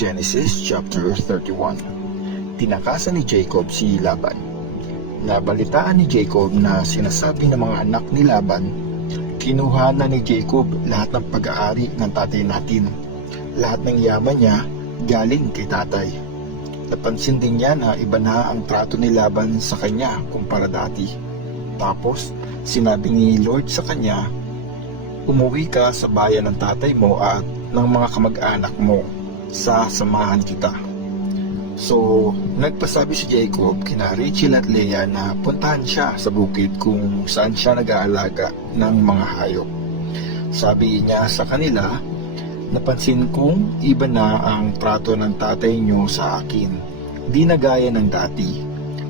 Genesis chapter 31. Tinakasan ni Jacob si Laban. Nabalitaan ni Jacob na sinasabi ng mga anak ni Laban, kinuha na ni Jacob lahat ng pag-aari ng tatay natin. Lahat ng yaman niya galing kay tatay. Napansin din niya na iba na ang trato ni Laban sa kanya kumpara dati. Tapos sinabi ni Lord sa kanya, umuwi ka sa bayan ng tatay mo at ng mga kamag-anak mo, sasamahan kita. So, nagpasabi si Jacob kina Rachel at Leah na puntahan siya sa bukid kung saan siya nag-aalaga ng mga hayop. Sabi niya sa kanila, napansin kong iba na ang trato ng tatay niyo sa akin. Di na gaya ng dati,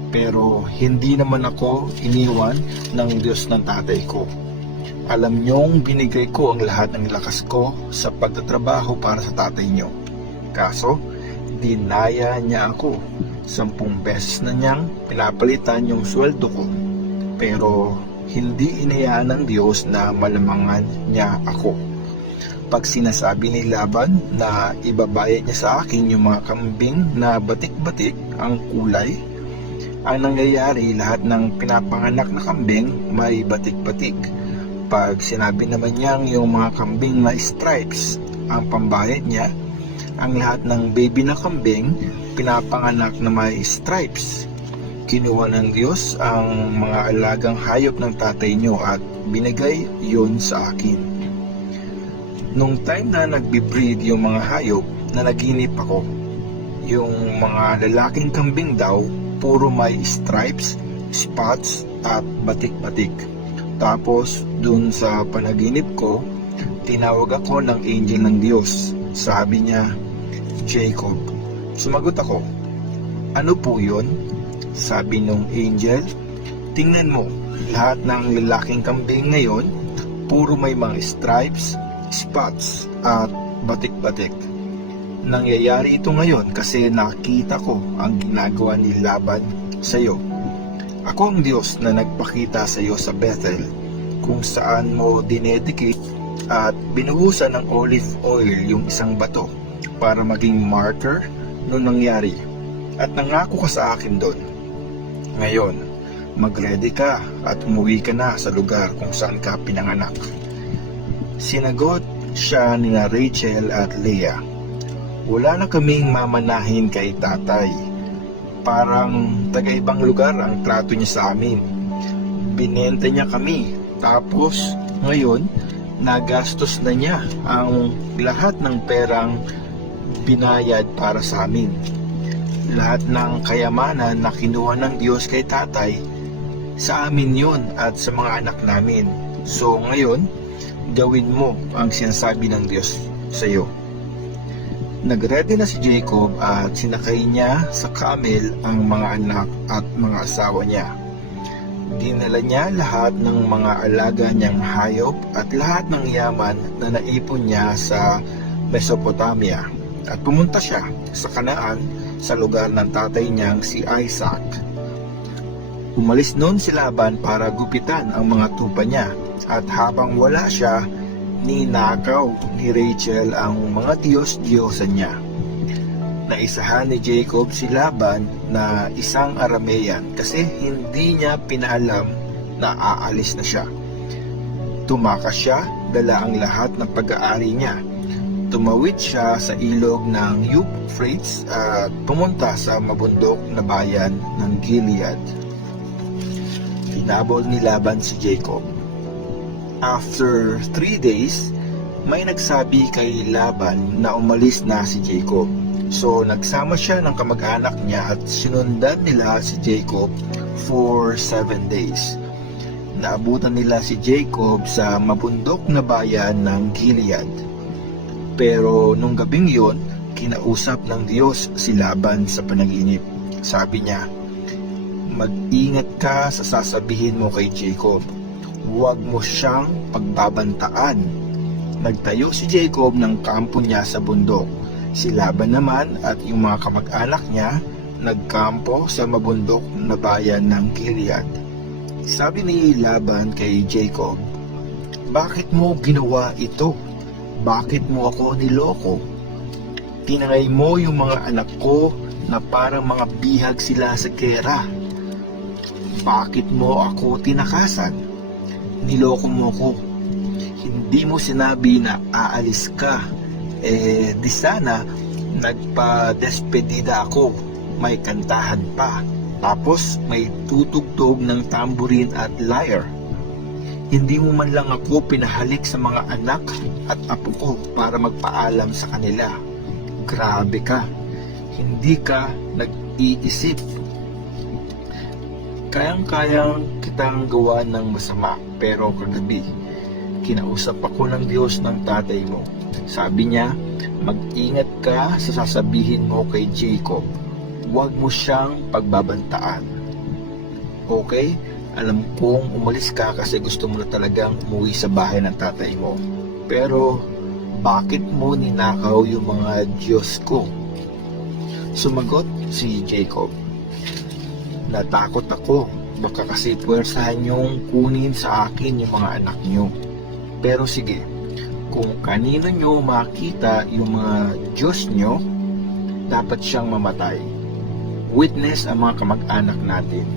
pero hindi naman ako iniwan ng Diyos ng tatay ko. Alam niyong binigay ko ang lahat ng lakas ko sa pagtatrabaho para sa tatay niyo. Kaso, dinaya niya ako. 10 beses na niyang pinapalitan yung sweldo ko. Pero hindi inayaan ng Diyos na malamangan niya ako. Pag sinasabi ni Laban na ibabayad niya sa akin yung mga kambing na batik-batik ang kulay, ang nangyayari lahat ng pinapanganak na kambing may batik-batik. Pag sinabi naman niyang yung mga kambing na stripes ang pambayad niya, ang lahat ng baby na kambing pinapanganak na may stripes. Kinuha ng Diyos ang mga alagang hayop ng tatay niyo at binigay yun sa akin. Nung time na nagbe-breed yung mga hayop, nanaginip ako. Yung mga lalaking kambing daw, puro may stripes, spots at batik-batik. Tapos, dun sa panaginip ko, tinawag ako ng angel ng Diyos. Sabi niya, Jacob. Sumagot ako, ano po yun? Sabi nung angel, tingnan mo, lahat ng lalaking kambing ngayon, puro may mga stripes, spots, at batik-batik. Nangyayari ito ngayon kasi nakita ko ang ginagawa ni Laban sa iyo. Ako ang Diyos na nagpakita sa iyo sa Bethel, kung saan mo dinedicate at binuhusan ng olive oil yung isang bato para maging marker nung nangyari. At nangako ka sa akin doon. Ngayon, mag-ready ka at umuwi ka na sa lugar kung saan ka pinanganak. Sinagot siya ni Rachel at Leah, wala na kaming mamanahin kay tatay. Parang taga-ibang lugar ang trato niya sa amin. Binenta niya kami, tapos ngayon nagastos na niya ang lahat ng perang binayad para sa amin. Lahat ng kayamanan na kinuha ng Diyos kay tatay, sa amin yun at sa mga anak namin. So ngayon, gawin mo ang sinasabi ng Diyos sa iyo. Nagready na si Jacob at sinakay niya sa camel ang mga anak at mga asawa niya. Dinala niya lahat ng mga alaga niyang hayop at lahat ng yaman na naipon niya sa Mesopotamia at pumunta siya sa Kanaan sa lugar ng tatay niyang si Isaac. Umalis noon si Laban para gupitan ang mga tupa niya at habang wala siya, ninakaw ni Rachel ang mga Diyos-Diyosan niya. Naisahan ni Jacob si Laban na isang Aramean kasi hindi niya pinaalam na aalis na siya. Tumakas siya, dala ang lahat ng pag-aari niya. Tumawid siya sa ilog ng Euphrates at pumunta sa mabundok na bayan ng Gilead. Hinabol ni Laban si Jacob. After 3 days, may nagsabi kay Laban na umalis na si Jacob. So nagsama siya ng kamag-anak niya at sinundan nila si Jacob for 7 days. Naabutan nila si Jacob sa mabundok na bayan ng Gilead. Pero nung gabing yon, kinausap ng Diyos si Laban sa panaginip. Sabi niya, mag-ingat ka sa sasabihin mo kay Jacob. Huwag mo siyang pagbabantaan. Nagtayo si Jacob ng kampo niya sa bundok. Si Laban naman at yung mga kamag-anak niya nagkampo sa mabundok na bayan ng Gilead. Sabi ni Laban kay Jacob, bakit mo ginawa ito? Bakit mo ako niloko? Tinangay mo yung mga anak ko na parang mga bihag sila sa gera. Bakit mo ako tinakasan? Niloko mo ko. Hindi mo sinabi na aalis ka. Di sana nagpa-despedida ako. May kantahan pa. Tapos may tutugtog ng tambourine at lyre. Hindi mo man lang ako pinahalik sa mga anak at apo ko para magpaalam sa kanila. Grabe ka. Hindi ka nag-iisip. Kayang-kayang kitang gawa ng masama, pero kagabi, kinausap ako ng Diyos ng tatay mo. Sabi niya, mag-ingat ka sa sasabihin mo kay Jacob. Huwag mo siyang pagbabantaan. Okay? Alam kong umalis ka kasi gusto mo na talagang umuwi sa bahay ng tatay mo. Pero, bakit mo ninakaw yung mga Diyos ko? Sumagot si Jacob. Natakot ako. Baka kasi puwersahan niyong kunin sa akin yung mga anak niyo. Pero sige, kung kanino niyo makita yung mga Diyos niyo, dapat siyang mamatay. Witness ang mga kamag-anak natin.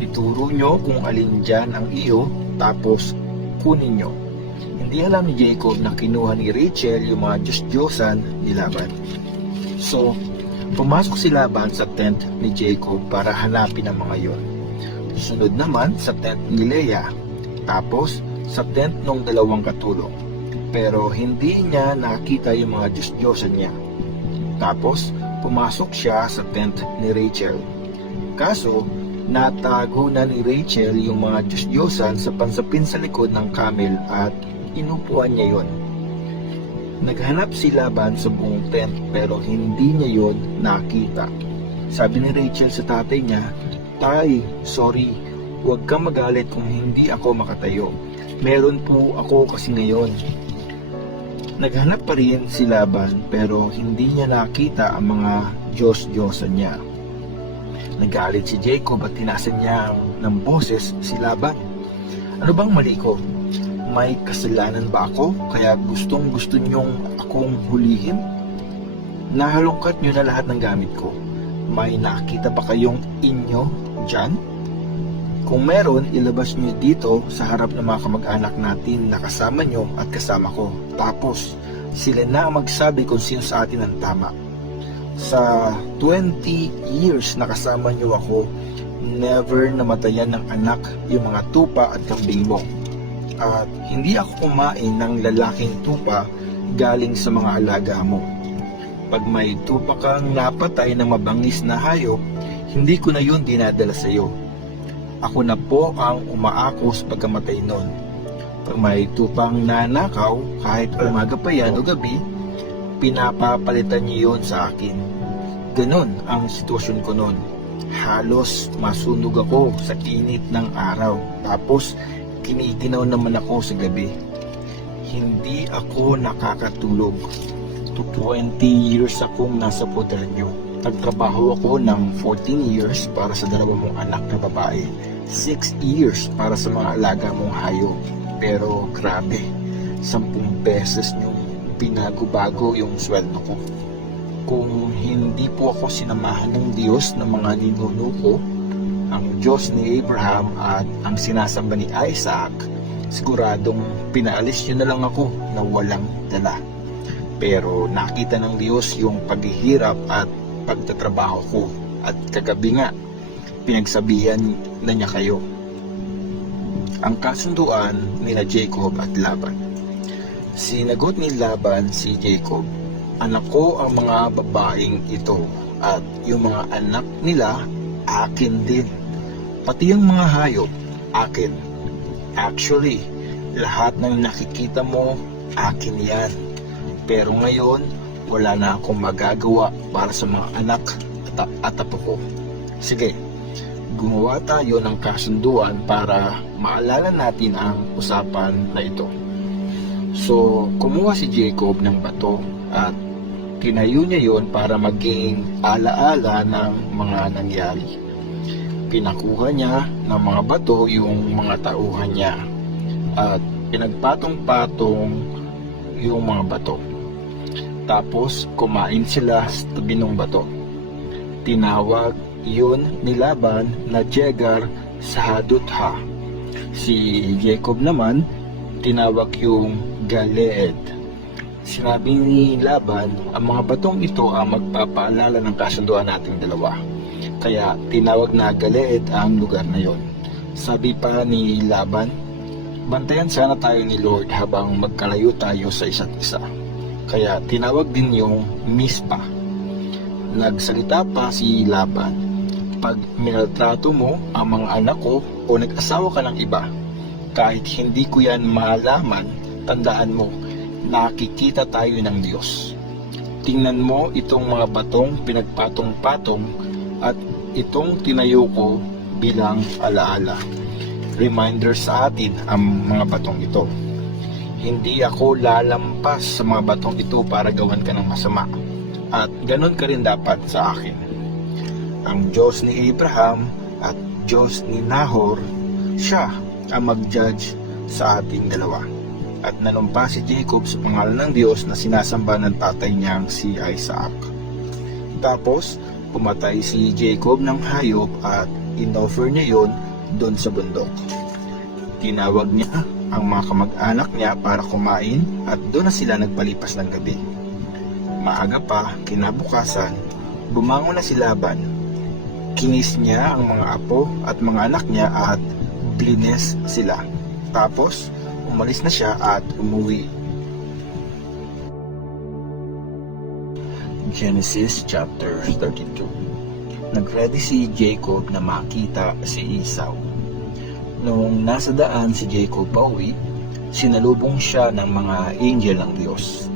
Ituro nyo kung alin dyan ang iyo, tapos kunin nyo. Hindi alam ni Jacob na kinuha ni Rachel yung mga Diyos-Diyosan ni Laban. So, pumasok si Laban sa tent ni Jacob para hanapin ang mga yon. Sunod naman sa tent ni Leah, tapos sa tent ng dalawang katulong. Pero hindi niya nakita yung mga Diyos-Diyosan niya. Tapos, pumasok siya sa tent ni Rachel. Kaso, natago na ni Rachel yung mga Diyos-Diyosan sa pansapin sa likod ng camel at inupuan niya yon. Naghanap si Laban sa buong tent pero hindi niya yon nakita. Sabi ni Rachel sa tatay niya, "Tay, sorry, huwag kang magalit kung hindi ako makatayo. Meron po ako kasi ngayon." Naghanap pa rin si Laban pero hindi niya nakita ang mga Diyos-Diyosan niya. Nagalit si Jacob at tinasan niya ng boses si Laban. "Ano bang mali ko? May kasalanan ba ako kaya gustong gusto niyong akong hulihin? Nahalungkat niyo na lahat ng gamit ko. May nakita ba kayong inyo dyan? Kung meron, ilabas niyo dito sa harap ng mga kamag-anak natin na kasama niyo at kasama ko. Tapos, sila na ang magsabi kung sino sa atin ang tama. Sa 20 years na kasama niyo ako, never namatayan ng anak yung mga tupa at kambing mo. At hindi ako kumain ng lalaking tupa galing sa mga alaga mo. Pag may tupa kang napatay ng mabangis na hayop, hindi ko na yun dinadala sa iyo. Ako na po ang umaakos pagkamatay nun. Pag may tupang nanakaw, kahit umaga pa yan o gabi, pinapapalitan niyo yun sa akin. Ganon ang sitwasyon ko nun. Halos masunog ako sa init ng araw. Tapos, kinitinaw naman ako sa gabi. Hindi ako nakakatulog. 20 years akong nasa poder niyo. Nagtrabaho ako ng 14 years para sa dalawa mong anak na babae. 6 years para sa mga alaga mong hayop. Pero grabe, 10 beses niyong pinago-bago yung sweldo ko. Kung hindi po ako sinamahan ng Diyos ng mga ninuno ko, ang Diyos ni Abraham at ang sinasamba ni Isaac, siguradong pinaalis niyo na lang ako na walang dala. Pero nakita ng Diyos yung paghihirap at pagtatrabaho ko, at kagabi nga pinagsabihan na niya kayo. Ang kasunduan nila Jacob at Laban. Sinagot ni Laban si Jacob, "Anak ko ang mga babaeng ito at yung mga anak nila akin din. Pati yung mga hayop akin. Actually, lahat ng nakikita mo akin yan. Pero ngayon, wala na akong magagawa para sa mga anak at apo ko. Sige, gumawa tayo ng kasunduan para maalala natin ang usapan na ito." So, kumuha si Jacob ng bato at tinayo niya yon para maging alaala ng mga nangyari. Pinakuha niya ng mga bato yung mga tauhan niya at pinagpatong-patong yung mga bato. Tapos kumain sila sa tabi ng bato. Tinawag yun ni Laban na Jegar Sahadutha. Si Jacob naman tinawag yung Galeed. Sinabi ni Laban, ang mga batong ito ang magpapaalala ng kasunduan nating dalawa. Kaya tinawag na Galeed ang lugar na yon. Sabi pa ni Laban, bantayan sana tayo ni Lord habang magkalayo tayo sa isa't isa. Kaya tinawag din yung Mispa. Nagsalita pa si Laban, pag minaltrato mo ang mga anak ko o nag-asawa ka ng iba, kahit hindi ko yan malaman, tandaan mo, nakikita tayo ng Diyos. Tingnan mo itong mga batong pinagpatong-patong at itong tinayo ko bilang alaala. Reminder sa atin ang mga batong ito. Hindi ako lalampas sa mga batong ito para gawan ka ng masama. At ganon ka rin dapat sa akin. Ang Diyos ni Abraham at Diyos ni Nahor, siya ang mag-judge sa ating dalawa. At nanumpa si Jacob sa pangalan ng Diyos na sinasamba ng tatay niyang si Isaac. Tapos, pumatay si Jacob ng hayop at inoffer niya yon doon sa bundok. Tinawag niya ang mga kamag-anak niya para kumain at doon na sila nagpalipas ng gabi. Maaga pa, kinabukasan, bumangon na si Laban. Kinis niya ang mga apo at mga anak niya at blines sila. Tapos, umalis na siya at umuwi. Genesis chapter 32. Nagready si Jacob na makita si Esau. Noong nasa daan si Jacob pauwi, sinalubong siya ng mga angel ng Diyos.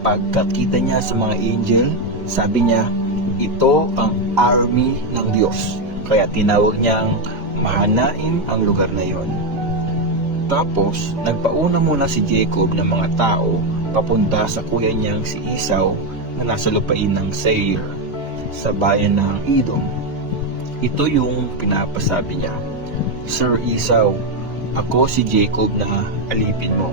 Pagkakita niya sa mga angel, sabi niya, ito ang army ng Diyos. Kaya tinawag niyang Mahanaim ang lugar na yon. Tapos, nagpauna muna si Jacob ng mga tao papunta sa kuya niyang si Esau na nasa lupain ng Seir, sa bayan ng Edom. Ito yung pinapasabi niya, Sir Esau, ako si Jacob na alipin mo.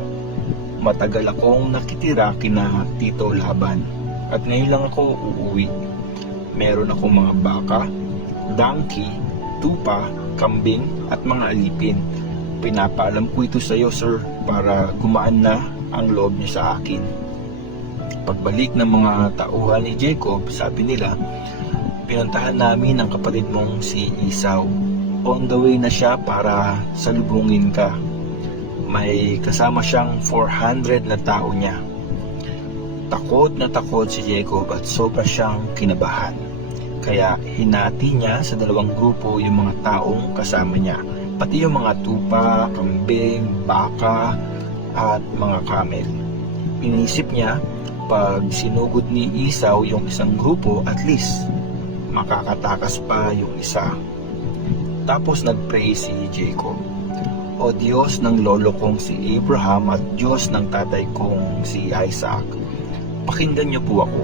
Matagal akong nakitira kina Tito Laban at ngayon lang ako uuwi. Meron akong mga baka, donkey, tupa, kambing at mga alipin. Pinapaalam ko ito sa iyo, sir, para gumaan na ang loob niya sa akin. Pagbalik ng mga tauhan ni Jacob, sabi nila, pinuntahan namin ang kapatid mong si Esau. On the way na siya para salubungin ka. May kasama siyang 400 na tao niya. Takot na takot si Jacob at sobra siyang kinabahan. Kaya hinati niya sa dalawang grupo yung mga taong kasama niya, pati yung mga tupa, kambing, baka, at mga camel. Inisip niya, pag sinugod ni Esau yung isang grupo, at least makakatakas pa yung isa. Tapos nagpray si Jacob, O Diyos ng lolo kong si Abraham at Diyos ng tatay kong si Isaac, pakinggan niyo po ako.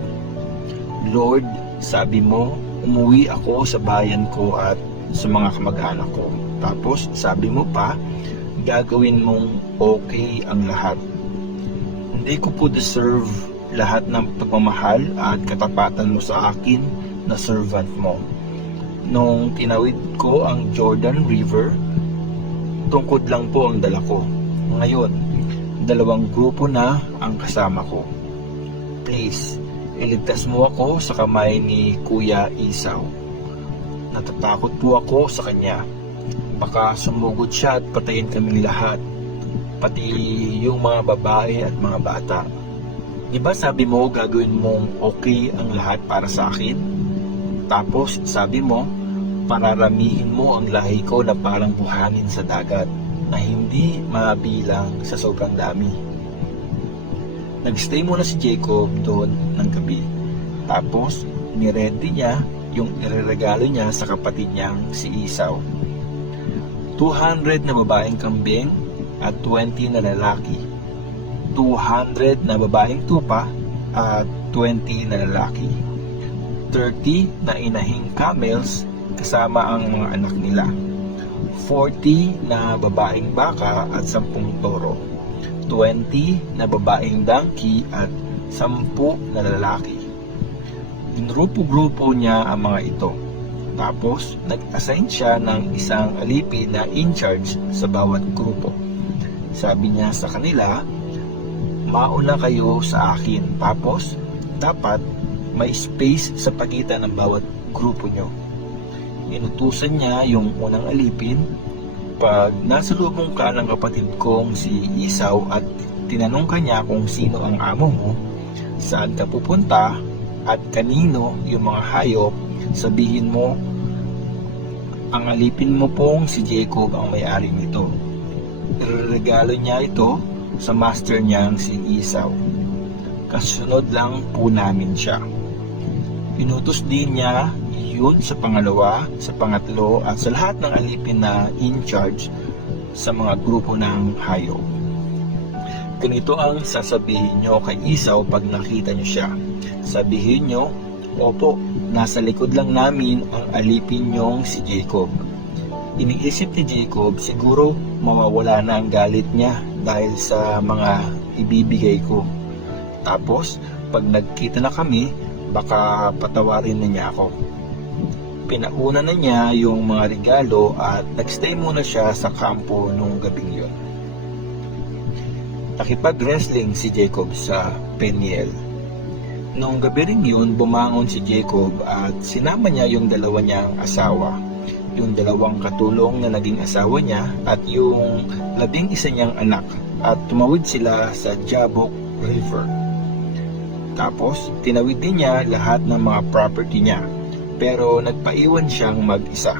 Lord, sabi mo, umuwi ako sa bayan ko at sa mga kamag-anak ko. Tapos sabi mo pa, gagawin mong okay ang lahat. Hindi ko po deserve lahat ng pagmamahal at katapatan mo sa akin na servant mo. Nung tinawid ko ang Jordan River, tungkod lang po ang dala ko. Ngayon, 2 grupo na ang kasama ko. Please, iligtas mo ako sa kamay ni Kuya Esau. Natatakot po ako sa kanya. Baka sumugod siya at patayin kaming lahat, pati yung mga babae at mga bata. Di ba sabi mo gagawin mong okay ang lahat para sa akin? Tapos sabi mo, pararamihin mo ang lahi ko na parang buhangin sa dagat na hindi mabilang sa sobrang dami. Nagstay muna si Jacob doon ng gabi. Tapos niready niya yung ireregalo niya sa kapatid niyang si Esau. 200 na babaeng kambing at 20 na lalaki. 200 na babaeng tupa at 20 na lalaki. 30 na inahing camels kasama ang mga anak nila. 40 na babaeng baka at 10 toro. 20 na babaeng donkey at 10 na lalaki. Grupo-grupo niya ang mga ito. Tapos, nag-assign siya ng isang alipin na in charge sa bawat grupo. Sabi niya sa kanila, mauna kayo sa akin. Tapos, dapat may space sa pagitan ng bawat grupo nyo. Inutusan niya yung unang alipin. Pag nasalubong ka ng kapatid kong si Esau at tinanong ka niya kung sino ang amo mo, saan ka pupunta, at kanino yung mga hayop, sabihin mo, ang alipin mo pong si Jacob ang may-ari nito. Ireregalo niya ito sa master niyang si Esau. Kasunod lang po namin siya. Inutos din niya yun sa pangalawa, sa pangatlo, at sa lahat ng alipin na in charge sa mga grupo ng hayop. Ganito ang sasabihin nyo kay Esau pag nakita nyo siya. Sabihin nyo, opo, nasa likod lang namin ang alipin nyong si Jacob. Iniisip ni Jacob, siguro mawawala na ang galit niya dahil sa mga ibibigay ko. Tapos, pag nagkita na kami, baka patawarin na niya ako. Pinauna na niya yung mga regalo at nagstay muna siya sa kampo nung gabing yun. Nakipag-wrestling si Jacob sa Peniel. Noong gabi rin yun, bumangon si Jacob at sinama niya yung dalawa niyang asawa, yung dalawang katulong na naging asawa niya at yung 11 niyang anak, at tumawid sila sa Jabbok River. Tapos, tinawid din niya lahat ng mga property niya, pero nagpaiwan siyang mag-isa.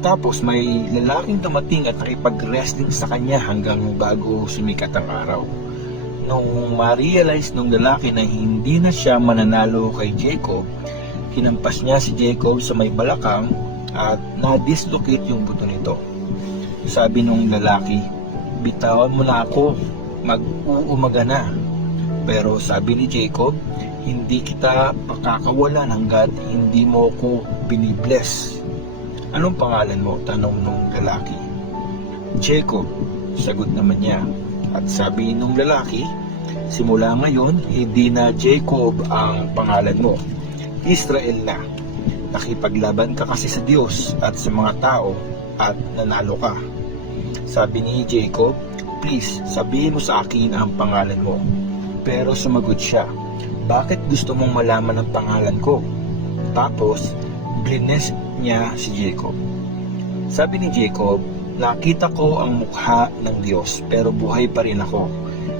Tapos may lalaking dumating at nakipag-wrestling sa kanya hanggang bago sumikat ang araw. Nung ma-realize nung lalaki na hindi na siya mananalo kay Jacob, hinampas niya si Jacob sa may balakang at na-dislocate yung buto nito. Sabi nung lalaki, bitawan mo na ako, mag-uumaga na. Pero sabi ni Jacob, hindi kita pakakawalan hanggat hindi mo ko binibless. Anong pangalan mo? Tanong nung lalaki. Jacob, sagot naman niya. At sabi nung lalaki, simula ngayon, hindi na Jacob ang pangalan mo. Israel na. Nakipaglaban ka kasi sa Diyos at sa mga tao at nanalo ka. Sabi ni Jacob, please, sabihin mo sa akin ang pangalan mo. Pero sumagot siya, bakit gusto mong malaman ang pangalan ko? Tapos, blines niya si Jacob. Sabi ni Jacob, nakita ko ang mukha ng Diyos pero buhay pa rin ako.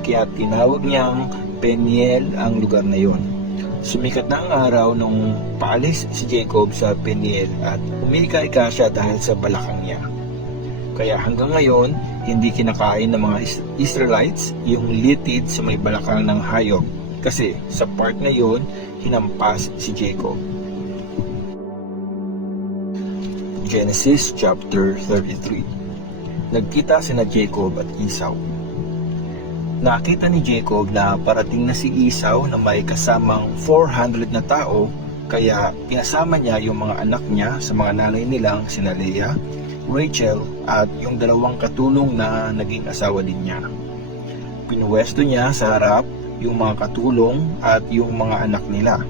Kaya tinawag niyang Peniel ang lugar na yon. Sumikat na ang araw nung paalis si Jacob sa Peniel at umika-ika siya dahil sa balakang niya. Kaya hanggang ngayon, hindi kinakain ng mga Israelites yung litid sa may balakang ng hayop kasi sa part na yon, hinampas si Jacob. Genesis chapter 33. Nagkita sina Jacob at Esau. Nakita ni Jacob na parating na si Esau na may kasamang 400 na tao, kaya pinasama niya yung mga anak niya sa mga nanay nilang sina Leah, Rachel at yung dalawang katulong na naging asawa din niya. Pinuwesto niya sa harap yung mga katulong at yung mga anak nila.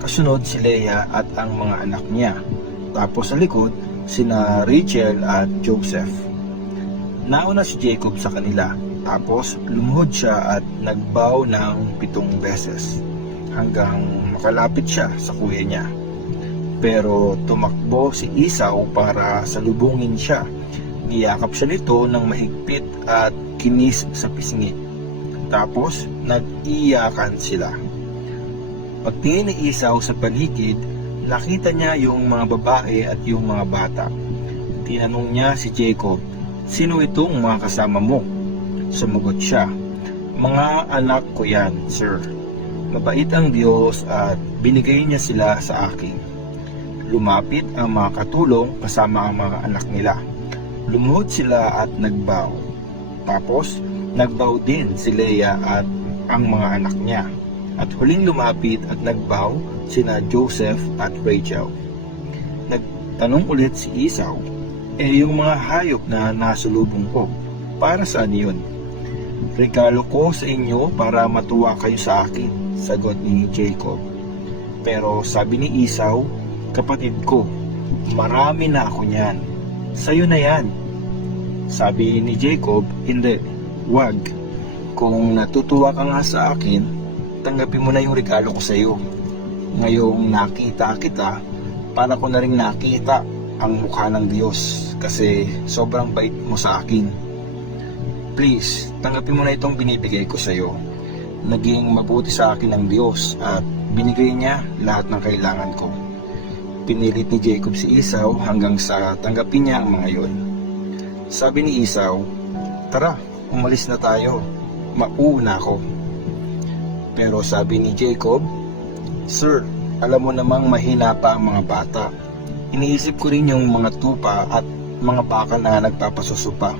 Kasunod si Leah at ang mga anak niya. Tapos sa likod, sina Rachel at Joseph. Nauna si Jacob sa kanila, tapos lumuhod siya at nagbow ng 7 beses hanggang makalapit siya sa kuya niya. Pero tumakbo si Esau para salubungin siya. Niyakap siya nito ng mahigpit at kinis sa pisngi. Tapos nag-iyakan sila. Pagtingin ni Esau sa paligid, nakita niya yung mga babae at yung mga bata. Tinanong niya si Jacob, sino itong mga kasama mo? Sumagot siya, mga anak ko yan, sir. Mabait ang Diyos at binigay niya sila sa akin. Lumapit ang mga katulong kasama ang mga anak nila. Lumuhod sila at nagbow. Tapos, nagbow din si Leah at ang mga anak niya. At huling lumapit at nagbow sina Joseph at Rachel. Nagtanong ulit si Esau, yung mga hayop na nasulubong ko, para saan yun? Regalo ko sa inyo para matuwa kayo sa akin, sagot ni Jacob. Pero sabi ni Esau, kapatid ko, marami na ako niyan. Sa'yo na yan. Sabi ni Jacob, hindi, wag. Kung natutuwa ka nga sa akin, tanggapin mo na yung regalo ko sa iyo. Ngayong nakita kita, para ko na rin nakita ang mukha ng Diyos kasi sobrang bait mo sa akin. Please, tanggapin mo na itong binibigay ko sa iyo. Naging mabuti sa akin ng Diyos at binigay niya lahat ng kailangan ko. Pinilit ni Jacob si Esau hanggang sa tanggapin niya ang mga yon. Sabi ni Esau, tara, umalis na tayo. Mauuna ako. Pero sabi ni Jacob, Sir, alam mo namang mahina pa ang mga bata. Iniisip ko rin yung mga tupa at mga baka na nagpapasusupa.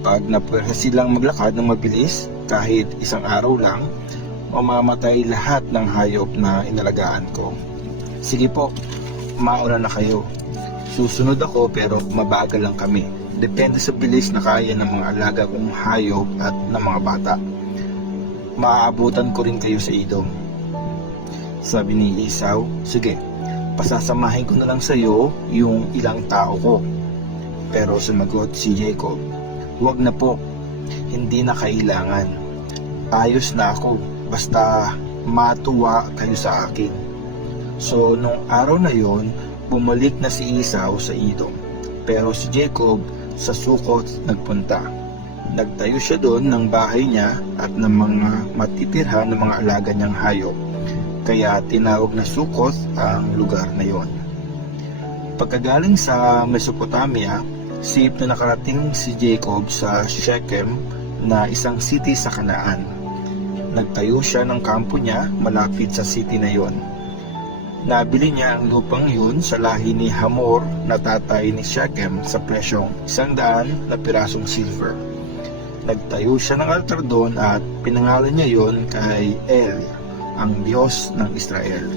Pag napuwersa silang maglakad ng mabilis, kahit isang araw lang, mamamatay lahat ng hayop na inalagaan ko. Sige po, mauna na kayo. Susunod ako pero mabagal lang kami. Depende sa bilis na kaya ng mga alaga kong hayop at ng mga bata. Maaabutan ko rin kayo sa Edom. Sabi ni Esau, sige, pasasamahin ko na lang sa iyo yung ilang tao ko. Pero sumagot si Jacob, huwag na po, hindi na kailangan. Ayos na ako, basta matuwa kayo sa akin. So nung araw na yon, bumalik na si Esau sa Edom. Pero si Jacob sa Sukot nagpunta. Nagtayo siya doon ng bahay niya at ng mga matitirhan ng mga alaga niyang hayop. Kaya tinawag na Sukot ang lugar na yon. Pagkagaling sa Mesopotamia, sip na nakarating si Jacob sa Shechem na isang city sa Kanaan. Nagtayo siya ng kampo niya malapit sa city na yon. Nabili niya ang lupang yun sa lahi ni Hamor na tatay ni Shechem sa presyong 100 na pirasong silver. Nagtayo siya ng altar doon at pinangalan niya yon kay El, ang Diyos ng Israel.